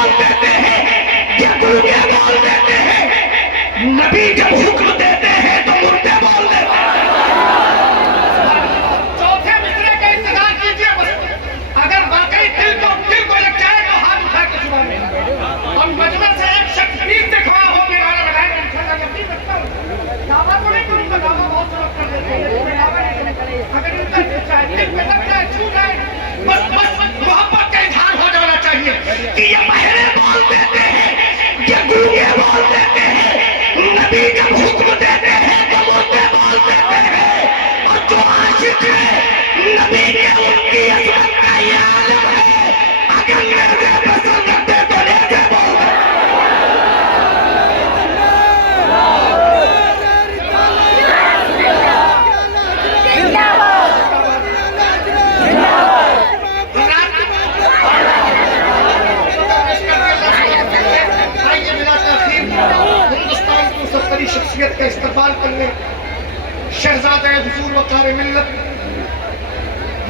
बोल देते हैं या गूंगे बोल देते हैं। नबी जब हुक्म देते हैं तो मुर्दे बोल देते हैं। चौथे मिसरे का इंतजार कीजिए बस। अगर वाकई दिल को लग जाए तो हाथ उठा के सुनाइए। हम मजमे से एक शख्स नींद से खड़ा हो के नारा लगाएंगे, इंशाअल्लाह यकीन रखता हूँ। दावा तो नहीं करूँगा, दावा बहुत लोग कर देते हैं, इसमें दावा नहीं करूँगा। अगर इनका दिल चाहे, दिल पे लग जाए, छू जाए, बस मोहब्बत का इजहार हो जाना चाहिए कि ये बहरे बोल देते हैं, ये गूंगे बोल देते हैं। नबी जब हुक्म देते हैं तो मुर्दे बोल देते हैं। और जो आशिक है नबी के उनकी अजमत का ये आलम है। अगर मेरे पसंद करते तो लेके बोल दे। आइए बिना ताखीर हिंदुस्तान की उस बड़ी शख्सियत का इस्तेमाल करने, शहजादा हुजूर वक़ार मिल्लत,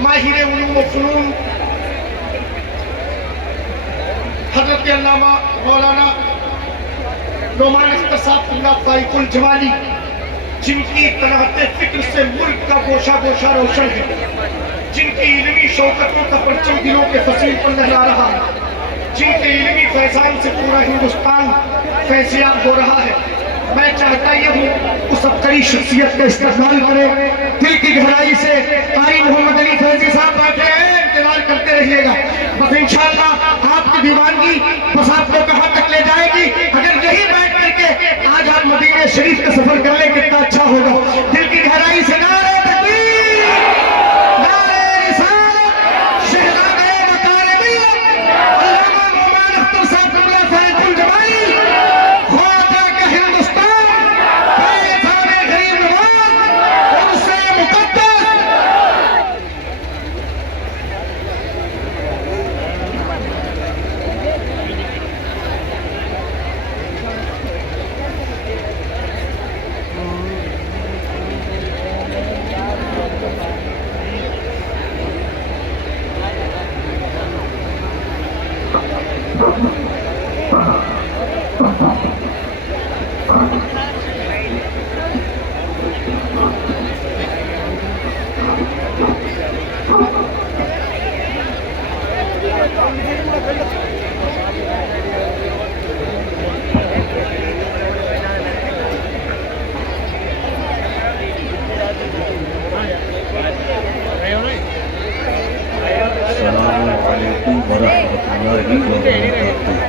माहिर उलूम व फ़नून, हज़रत अल्लामा मौलाना नोमान अख्तर साहब फ़ाइकुल जवानी, जिनकी तनाहते फिक्र से मुल्क का गोशा गोशा रोशन है, जिनकी इल्मी शौकतों का परचम दिलों के फसील पर लहरा रहा है, जिनके इल्मी फैजान से पूरा हिंदुस्तान फैज़याब हो रहा है। मैं चाहता ये हूँ उस अब्तरी शख्सियत का इस्तेमाल करें। दिल की गहराई से कारी मोहम्मद अली फैजी साहब बैठे हैं, इंतजार करते रहिएगा। बस इंशाअल्लाह आपकी दीवानगी बस आपको कहाँ तक ले जाएगी। अगर यही बैठ करके आज आप मदीने शरीफ का सफर कर ले कितना अच्छा होगा। दिल की गहराई से नारे तकबीर, नारे रिसालत, शहजादे वक़ार मिल्लत, अल्लामा नोमान अख्तर साहब क़िबला फ़ाइकुल जवानी, ख्वाजा का हिंदुस्तान, फैज़ान गरीब नवाज और उससे मुक़द्दस। अस्सलामुअलैकुम वरहमतुल्लाहि वबरकातुहू।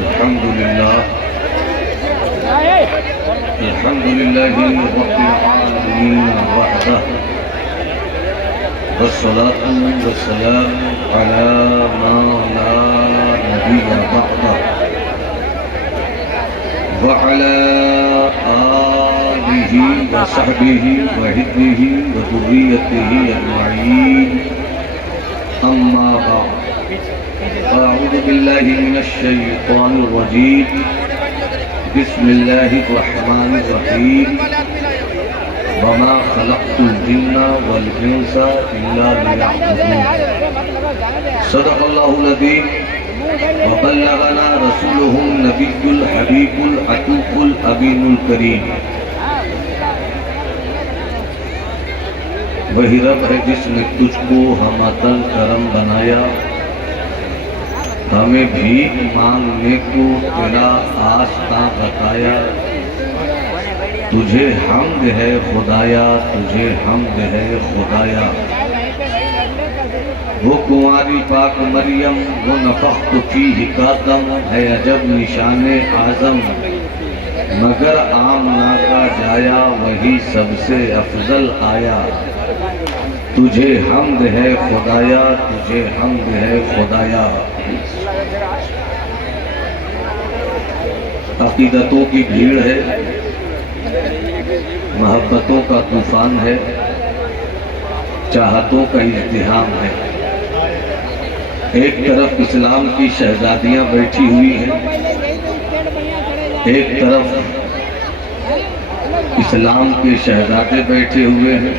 अल्हम्दुलिल्लाह अल्हम्दुलिल्लाहि रब्बिल आलमीन वहदह वस्सलातु वस्सलामु अला मा ला नबिय्य बअदह व अला आलिहि व सहबिहि व हिज़्बिहि व ज़ुर्रिय्यतिहि अजमईन। अम्मा बअद। अऊज़ु बिल्लाहि मिनश शैतानिर रजीम। बिस्मिल्लाहिर रहमानिर रहीम। वमा खलक़्तुल जिन्ना वल इंसा इल्ला लियअबुदून। सदक़ल्लाहुल अज़ीम व बल्लगना रसूलुहुन नबियुल हबीबुल अतूकुल अमीनुल करीम। वही रब है जिसने तुझको हमअतल करम बनाया, हमें भीख मांगने को तेरा आस्था बताया। तुझे हम्द है खुदाया, तुझे हम्द है खुदाया। वो कुंवारी पाक मरियम, वो नफ़ख्तु फीही कादम, है अजब निशाने आज़म। मगर आमना का जाया, वही सबसे अफजल आया। तुझे हम्द है खुदाया, तुझे हम्द है खुदाया। अकीदतों की भीड़ है, मोहब्बतों का तूफान है, चाहतों का इज़्तिहाम है। एक तरफ इस्लाम की शहजादियां बैठी हुई हैं, एक तरफ इस्लाम के शहजादे बैठे हुए हैं।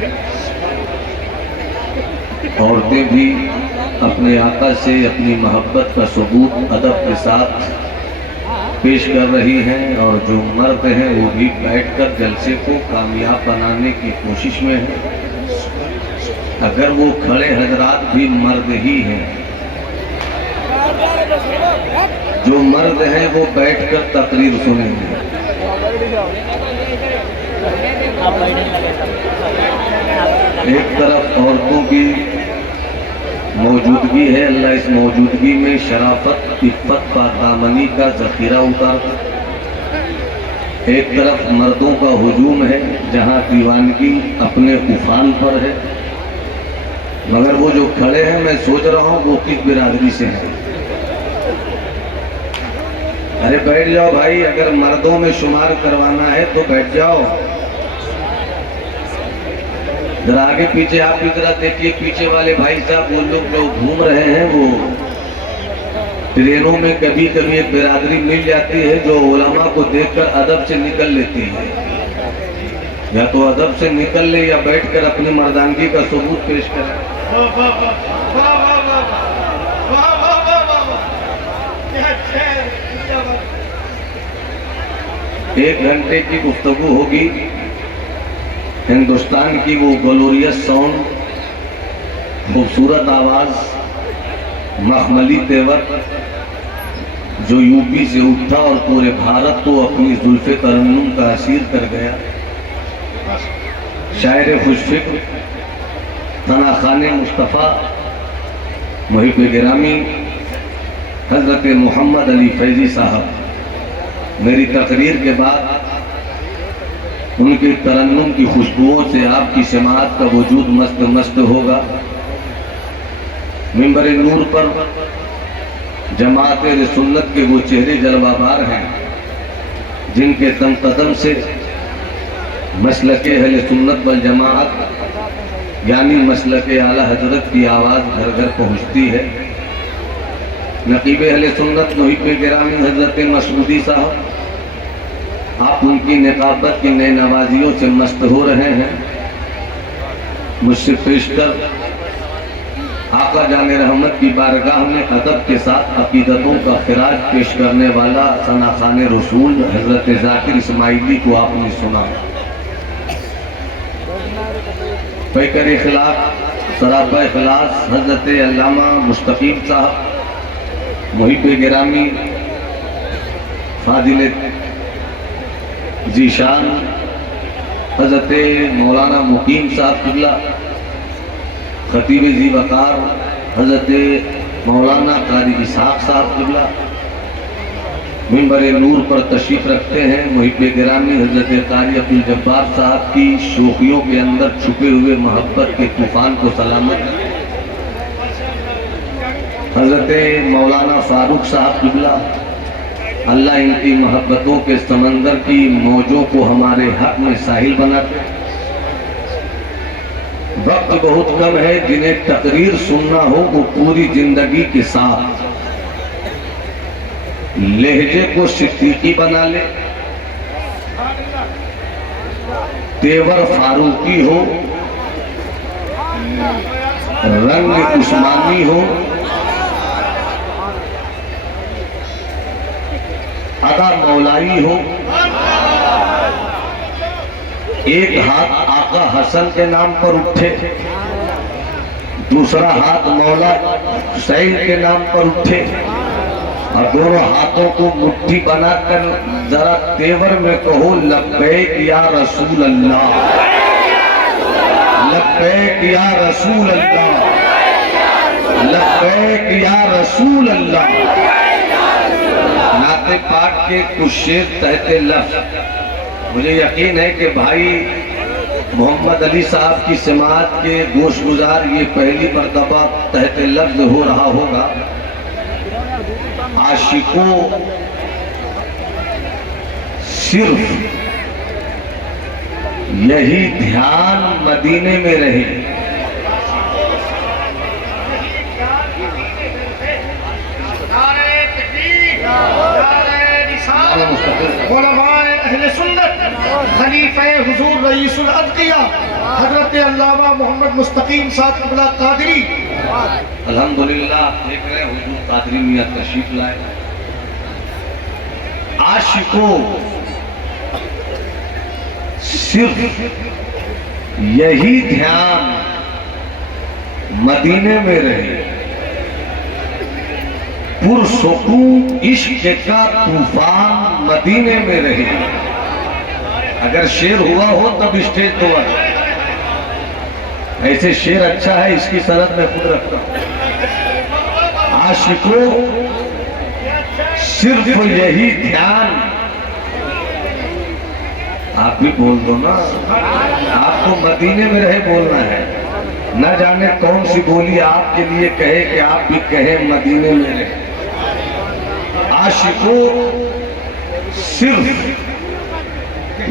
औरतें भी अपने आका से अपनी मोहब्बत का सबूत अदब के साथ पेश कर रही हैं, और जो मर्द हैं वो भी बैठकर जलसे को कामयाब बनाने की कोशिश में हैं। अगर वो खड़े हजरात भी मर्द ही हैं, जो मर्द हैं वो बैठकर तकरीर सुनेंगे। एक तरफ औरतों की मौजूदगी है, अल्लाह इस मौजूदगी में शराफत, इफ़्फ़त, पाकदामनी का ज़ख़ीरा उतारता। एक तरफ मर्दों का हुजूम है जहाँ दीवानगी अपने उफान पर है। मगर वो जो खड़े हैं, मैं सोच रहा हूँ वो किस बिरादरी से हैं। अरे बैठ जाओ भाई, अगर मर्दों में शुमार करवाना है तो बैठ जाओ। जरा आगे पीछे आप भी जरा देखिए, पीछे वाले भाई साहब वो लोग जो घूम रहे हैं, वो ट्रेनों में कभी कभी एक बिरादरी मिल जाती है जो उलमा को देखकर अदब से निकल लेती है। या तो अदब से निकल ले या बैठकर अपनी मर्दानगी का सबूत पेश करे। एक घंटे की गुफ्तगू होगी। हिंदुस्तान की वो ग्लोरियस साउंड, खूबसूरत आवाज, मखमली तेवर जो यूपी से उठा और पूरे भारत को अपनी जुल्फ़े तरन्नुम का असीर कर गया। शायर खुशफिक्र तना खाने मुस्तफ़ा मुहिब गिरामी हज़रत मोहम्मद अली फैज़ी साहब मेरी तकरीर के बाद उनके तरन्नुम की खुशबुओं से आपकी समाअत का वजूद मस्त मस्त होगा। मिंबर नूर पर जमात सुन्नत के वो चेहरे जलवाबार हैं जिनके तम कदम से मसलके अहले सुन्नत वल जमाअत यानी मसलके आला हजरत की आवाज़ घर घर पहुँचती है। नकीब अहले सुन्नत मुहिब गिरामी हजरत मसूदी साहब, आप उनकी निकाबत की नए नवाजियों से मस्त हो रहे हैं। मुझसे पेशकर आका जाने रहमत की बारगाह में अदब के साथ अकीदतों का खिराज पेश करने वाला सना खाने रसूल हजरत जाकिर इस्माइली को आपने सुना। पैकर इखलाक सरापा इखलास हजरत अल्लामा मुस्तकीम साहब मुहिब गिरामी फादिल जीशान हजरत मौलाना मुकीम साहब किबला, खतीब जी वकार हजरत मौलाना कारी इसहाक साहब किबला मिंबर नूर पर तशरीफ रखते हैं। मुहिब गिरामी हजरत कारी अब्दुल जब्बार साहब की शोखियों के अंदर छुपे हुए मोहब्बत के तूफान को सलामत। हजरत मौलाना फारूक साहब किबला, अल्लाह इनकी मोहब्बतों के समंदर की मौजों को हमारे हक में साहिल बनाते। वक्त बहुत कम है, जिन्हें तकरीर सुनना हो वो पूरी जिंदगी के साथ लहजे को सिद्दीकी बना ले, तेवर फारूकी हो, रंग उस्मानी हो, अदा मौलाई हो। एक हाथ आका हसन के नाम पर उठे, दूसरा हाथ मौला हुसैन के नाम पर उठे, और दोनों हाथों को मुट्ठी बनाकर जरा तेवर में कहो लब्बैक या रसूल अल्लाह, लब्बैक या रसूल अल्लाह, लब्बैक या रसूल अल्लाह। नाते पाक के कुछ शेर तहते लफ्ज़ मुझे यकीन है कि भाई मोहम्मद अली साहब की समाअत के गोश गुजार ये पहली मर्तबा तहते लफ्ज़ हो रहा होगा। आशिकों सिर्फ यही ध्यान मदीने में रहे। उलमाए अहले सुन्नत खलीफे हुजूर रईसुल अदकिया हजरत अल्लामा मोहम्मद मुस्तकीम साहब किबला कादरी अल्हम्दुलिल्लाह देख रहे हैं हुजूर कादरी मियां तशरीफ लाए। आशिकों सिर्फ यही ध्यान मदीने में रहे, पुरसुकून इश्क का तूफान मदीने में रहे। अगर शेर हुआ हो तब स्टेज तो ऐसे शेर अच्छा है, इसकी सनद में खुद रखता हूं। आशिकों सिर्फ यही ध्यान, आप भी बोल दो ना, आपको मदीने में रहे बोलना है। न जाने कौन सी बोली आपके लिए कहे कि आप भी कहे मदीने में रहे। आशिकों सिर्फ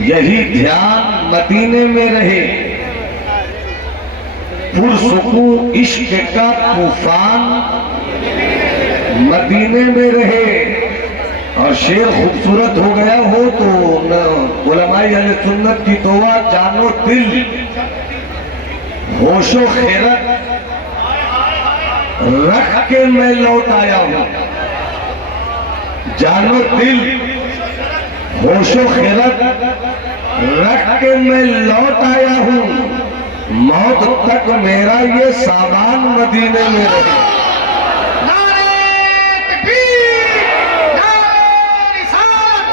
यही ध्यान मदीने में रहे, पुरसुकून इश्क का तूफान मदीने में रहे। और शेर खूबसूरत हो गया हो तो उलमाए अहले सुन्नत की दुआ, जानो दिल होशो खैरत रख के मैं लौट आया हूं। जानो दिल होशो खैरत रख के मैं लौट आया हूं। मौत तक मेरा ये सामान मदीने में रहे। नारे तकबीर, नारे रिसालत,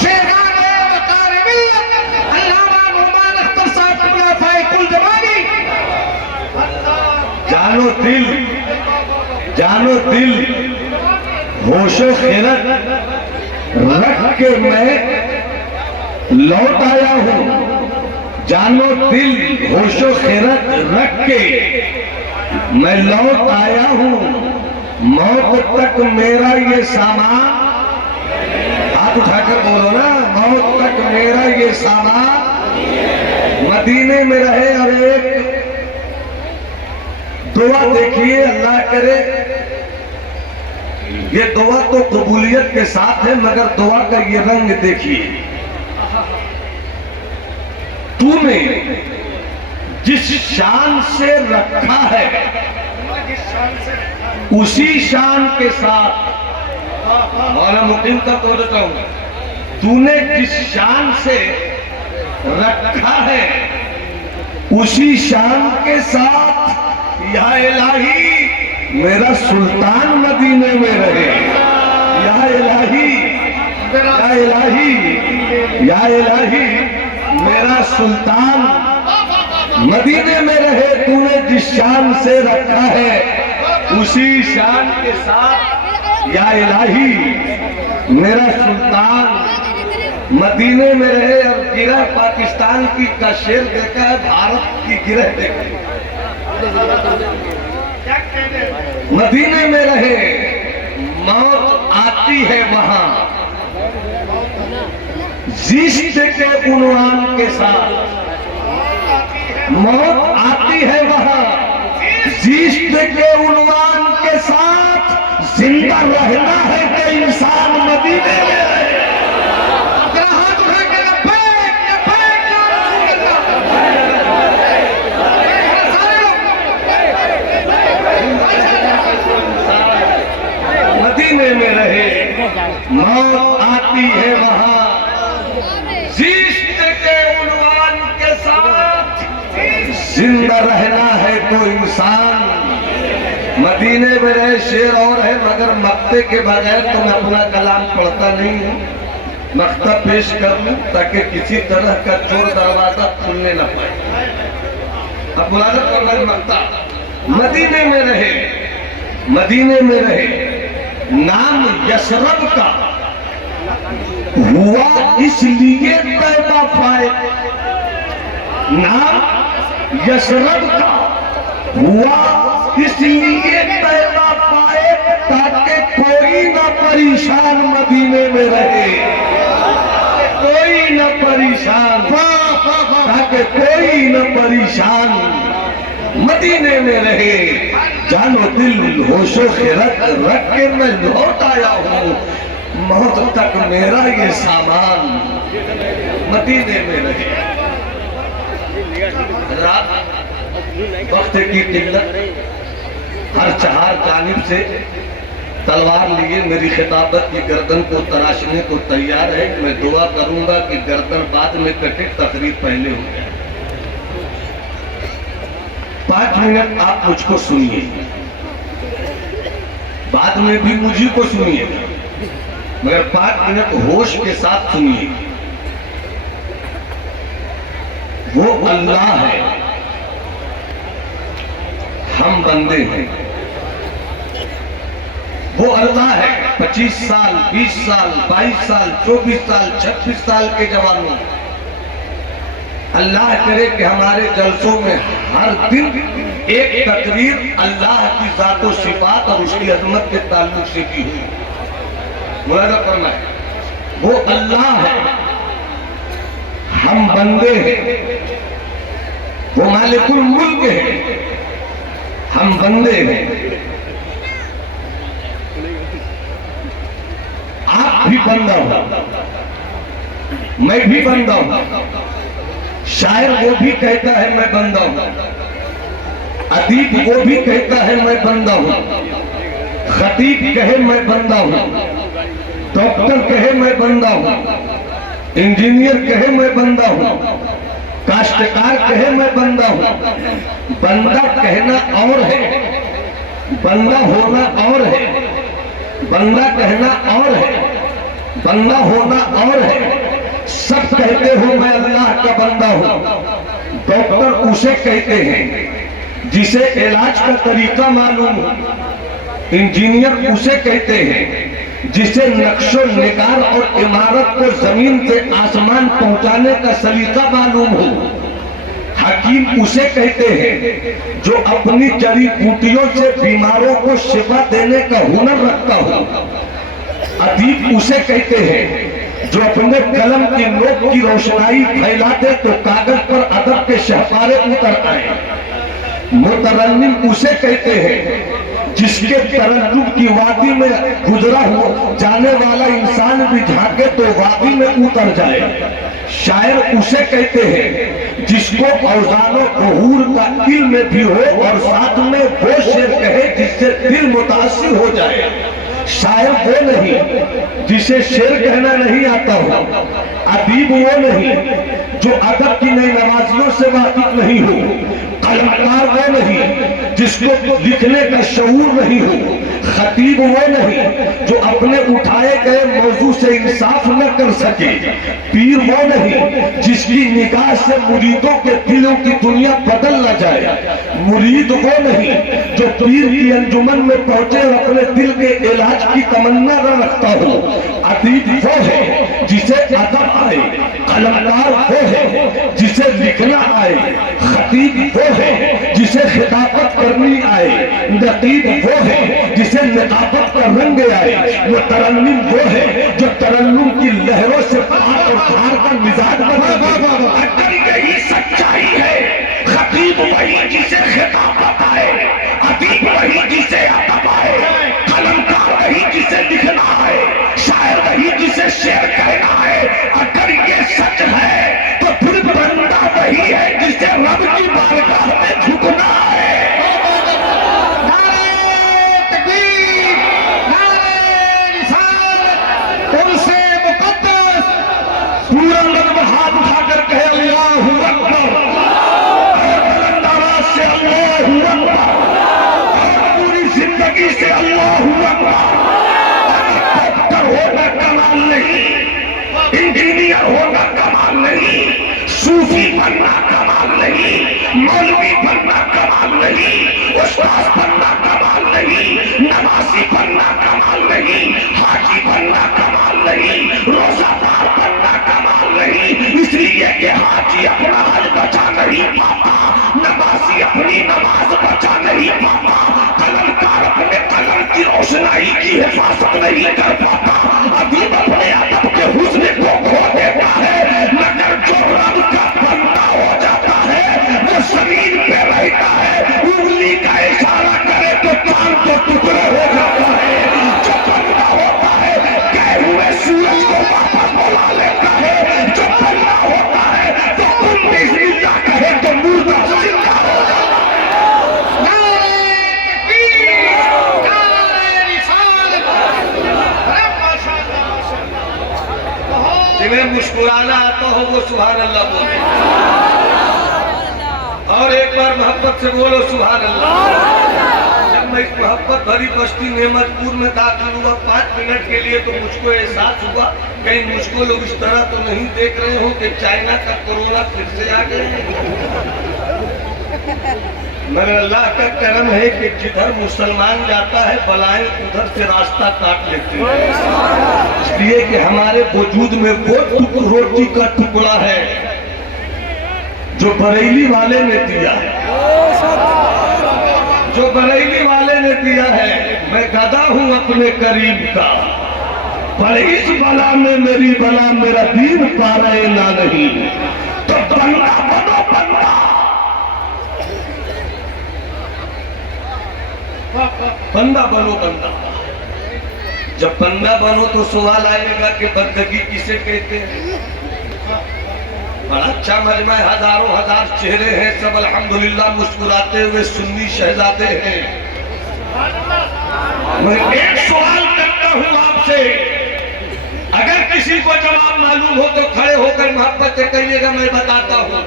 शेराने वकार मिल्लत, अल्लामा नुमान अख्तर साहब क़िबला फाइकुल जमानी। जानो दिल होशो खैरत रख के मैं लौट आया हूं। जानो दिल होशो खैरत रख के मैं लौट आया हूं। मौत तक मेरा ये सामान, हाथ उठाकर बोलो ना, मौत तक मेरा ये सामान मदीने में रहे। और एक दुआ देखिए, अल्लाह करे ये दुआ तो कबूलियत के साथ है, मगर दुआ का ये रंग देखिए। तूने जिस शान से रखा है उसी शान के साथ, मौला मुकीम का तो देता हूं, तूने जिस शान से रखा है उसी शान के साथ या इलाही मेरा सुल्तान मदीने में रहे। या इलाही, या इलाही, या इलाही मेरा सुल्तान मदीने में रहे। तूने जिस शान से रखा है उसी शान के साथ या इलाही मेरा सुल्तान मदीने में रहे। और गिरह पाकिस्तान की का शेर देखा है, भारत की गिरह देखी, मदीने में रहे। मौत आती है वहां जिश्क के उन्वान के साथ। मौत आती है वहां जिश्क के उन्वान के साथ। जिंदा रहना है कि इंसान मदीने में रहे। मदीने में रहे। मौत आती है वहां जिश्क के उन्वान के साथ। जिंदा रहना है तो इंसान मदीने में रहे। शेर और है मगर मक्ते के बगैर तो मैं अपना कलाम पढ़ता नहीं हूँ। मक्ता पेश कर लूं ताकि किसी तरह का चोर दरवाजा खुलने न पाए। अब मुलाज़ा करना मक्ता मदीने में रहे, मदीने में रहे। नाम यशरब का हुआ इसलिए तैबा पाए। नाम यशरब का हुआ इसलिए तैबा पाए ताकि कोई न परेशान मदीने में रहे। कोई न परेशान, ताकि कोई न परेशान मदीने में रहे। जानो दिल होशो खैरत रख के मैं लौट आया हूं। मौत तक मेरा ये सामान मदीने में रहे। रात वक्त की किल्लत, हर चार जानिब से तलवार लिए मेरी खिताबत की गर्दन को तराशने को तैयार है। मैं दुआ करूंगा कि गर्दन बाद में कटे, तकरीर पहले हो जाए। 5 मिनट आप मुझको सुनिए, बाद में भी मुझी को सुनिए, मगर 5 मिनट होश के साथ सुनिए। वो अल्लाह है, हम बंदे हैं। वो अल्लाह है। 25 साल, 20 साल, 22 साल, 24 साल, 26 साल के जवानों, अल्लाह करे कि हमारे जलसों में हर दिन एक तकरीर अल्लाह की जात और सिफात और उसकी अजमत के ताल्लुक से की हुई। मुलाजा फरमाए, वो अल्लाह है, हम बंदे हैं। वो मालिकुल मुल्क है, हम बंदे हैं। आप भी बंदा हो, मैं भी बंदा हूं। शायर वो भी कहता है मैं बंदा हूं, अदीब वो भी कहता है मैं बंदा हूं, खतीब कहे मैं बंदा हूं, डॉक्टर कहे मैं बंदा हूं, इंजीनियर कहे मैं बंदा हूं, काश्तकार कहे मैं बंदा हूं। बंदा कहना और है, बंदा होना और है। बंदा कहना और है, बंदा होना और है। सब कहते हो मैं अल्लाह का बंदा हूं। डॉक्टर उसे कहते हैं जिसे इलाज का तरीका मालूम हो। इंजीनियर उसे कहते हैं जिसे नक्शो निगार और इमारत को जमीन से आसमान पहुंचाने का सलीका मालूम हो। हकीम उसे कहते हैं जो अपनी जड़ी बूटियों से बीमारों को शिफा देने का हुनर रखता हो। अदीब उसे कहते हैं जो अपने कलम की नोक की रोशनाई फैला दे तो कागज पर अदब के शहपारे उतर आए। मुतरन्निम उसे कहते हैं जिसके तरन्नुम की वादी में गुजरा हुआ जाने वाला इंसान भी झांके तो वादी में उतर जाए। शायर उसे कहते हैं जिसको औजानो बहूर का इल्म भी हो और साथ में वो शेर कहे जिससे दिल मुतासिर हो जाए। शायर वो नहीं जिसे शेर कहना नहीं आता हो। अदीब वो नहीं जो अदब की नई नवाजियों से वाकिफ नहीं हो। कलमकार वो नहीं जिसको लिखने का शऊर नहीं हो। खतीब वो नहीं जो अपने उठाए गए मौजू से इंसाफ न कर सके। पीर वो नहीं जिसकी निगाह से मुरीदों के दिलों की दुनिया बदल न जाए। मुरीद वो नहीं जो पीर की अंजुमन में पहुंचे और अपने दिल के इलाज की तमन्ना न रखता हो। अदीब वो है जिसे अदब आए। कलमकार वो है जिसे लिखना आए। खतीब वो है जिसे खिताबत करनी आए। नकीब वो है जिसे निकाबत का रंग आए। वो तरन्नुम वो है जो तरन्नुम की लहरों से पार और धार का मिजाज बदल। अगर यही सच्चाई है, खतीब वही जिसे खिताबत आए, अदीब वही जिसे अदब आए, कलमकार वही जिसे लिखना है, शायर वही जिसे शेर कहना है। अगर ये सच है तो फिर बंदा वही है जिसे रब की बारगाह में झुकना है। पूरा लफ्ज़ हाथ उठाकर कहे अल्लाहू अकबर, और बुलंद आवाज से अल्लाहू अकबर, और पूरी जिंदगी से अल्लाहू अकबर। डॉक्टर होना कमाल नहीं, इंजीनियर होना कमाल नहीं, सूफी बनना कमाल नहीं, मौलवी बनना कमाल नहीं, उस्ताद बनना कमाल नहीं, नमाजी बनना कमाल नहीं, हाजी बनना कमाल नहीं, रोजादार बनना कमाल नहीं। इसलिए कि हाजी अपना हज बचा नहीं पाता, नमाजी अपनी नमाज बचा नहीं पाता, कलमकार अपने कलम की रोशनाई की हिफाजत नहीं कर पाता, अदीब अपने अदब के हुस्न को खो देता है। मगर जो रब का बंदा हो जाता है वो जमीन पे रहता है। उंगली का इशारा करे तो चांद के टुकड़े हो जाता है। जो बंदा होता है गए हुए सूरज को वापस बुला लेता है। जो बंदा होता है तो कुल बिस्मिल्लाह कहे तो मुर्दा जिंदा हो जाता है। मुस्कुराना आता हो वो सुभान अल्लाह बोले। और एक बार मोहब्बत से बोलो सुभान अल्लाह। जब मैं इस मोहब्बत भरी बस्ती नेमतपुर में दाखिल हुआ 5 मिनट के लिए तो मुझको एहसास हुआ कहीं मुझको लोग इस तरह तो नहीं देख रहे हो कि चाइना का कोरोना फिर से आ गए। मगर अल्लाह का करम है कि जिधर मुसलमान जाता है बलाएं उधर से रास्ता काट लेते हैं। इसलिए कि हमारे वजूद में वो रोटी का टुकड़ा है जो बरेली वाले ने दिया है, जो बरेली वाले ने दिया है। मैं गदा हूँ अपने करीब का, पर इस बला में मेरी बला मेरा दीन पा रहे ना नहीं। तो बंदा बनो बंदा, बंदा बनो बंदा। जब बंदा बनो तो सवाल आएगा कि बंदगी किसे कहते हैं। बड़ा अच्छा मजमा है, हजारों हजार चेहरे हैं, सब अल्हम्दुलिल्लाह मुस्कुराते हुए सुन्नी शहजादे हैं। मैं एक सवाल करता हूँ आपसे, अगर किसी को जवाब मालूम हो तो खड़े होकर मोहब्बत से कहिएगा मैं बताता हूँ,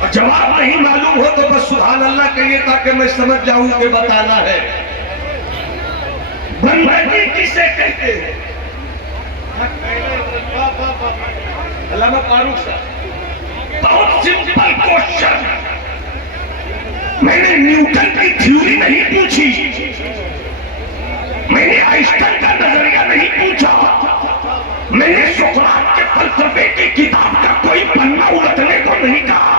और जवाब नहीं मालूम हो तो बस सुभान अल्लाह कहिए ताकि मैं समझ जाऊं कि बताना है। बंदगी किसे कहते हैं? अल्लामा फारूक साहब, बहुत सिंपल क्वेश्चन। मैंने न्यूटन की थ्योरी नहीं पूछी, मैंने आइंस्टाइन का नजरिया नहीं पूछा, मैंने सोक्रात के फलसफे की किताब का कोई पन्ना उलटने को नहीं कहा।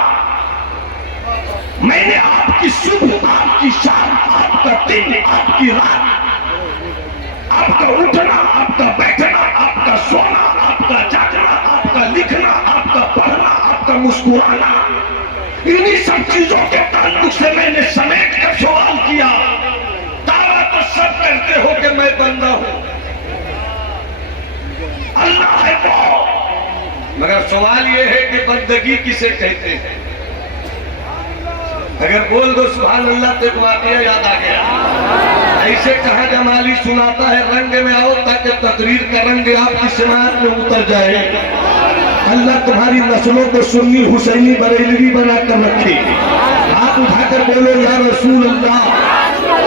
मैंने आपकी सुबह, आपकी शाम, आपका दिन, आपकी रात, आपका उठना, आपका बैठना, आपका सोना, आपका जागना, आपका लिखना, आपका पढ़ना, आपका मुस्कुराना, इन्हीं सब चीजों के ताल्लुक से मैंने समेट कर सवाल किया। दावा तो सब करते हो कि मैं बंदा हूं, अल्लाह है वो, मगर सवाल ये है कि बंदगी किसे कहते हैं। अगर बोल दो सुभान अल्लाह तो एक वाकया याद आ गया। ऐसे कहा जमाली सुनाता है, रंग में आओ ताकि तकरीर का रंग आपकी समाज में उतर जाए। अल्लाह तुम्हारी नस्लों को सुन्नी हुसैनी बरेलवी बनाकर रखे। हाथ उठाकर बोलो या रसूल अल्लाह,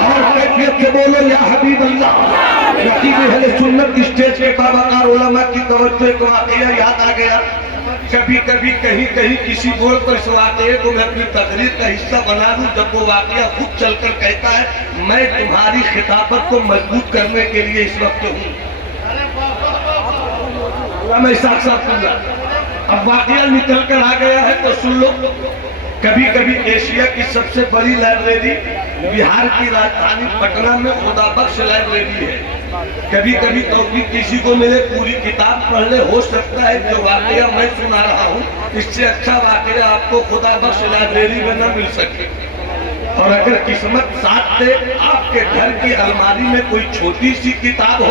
और कैफियत से बोलो या हबीब अल्लाह। रकीब अहले सुन्नत स्टेज के बाबाकार उलमा की तवज्जो एक वाकया याद आ गया। कभी कभी कहीं कहीं किसी बोल पर इस वाकये को मैं अपनी तकरीर का हिस्सा बना दूं, जब वो वाकया खुद चलकर कहता है मैं तुम्हारी खिताबत को मजबूत करने के लिए इस वक्त हूँ। मैं साफ साफ सुन रहा, अब वाकया निकल कर आ गया है तो सुन लो। कभी कभी एशिया की सबसे बड़ी लाइब्रेरी बिहार की राजधानी पटना में खुदाबख्श लाइब्रेरी है। कभी कभी तौफीक किसी को मिले पूरी किताब पढ़ ले, हो सकता है जो वाकया मैं सुना रहा हूँ इससे अच्छा वाकया आपको खुदाबख्श लाइब्रेरी में न मिल सके। और अगर किस्मत साथ दे आपके घर की अलमारी में कोई छोटी सी किताब हो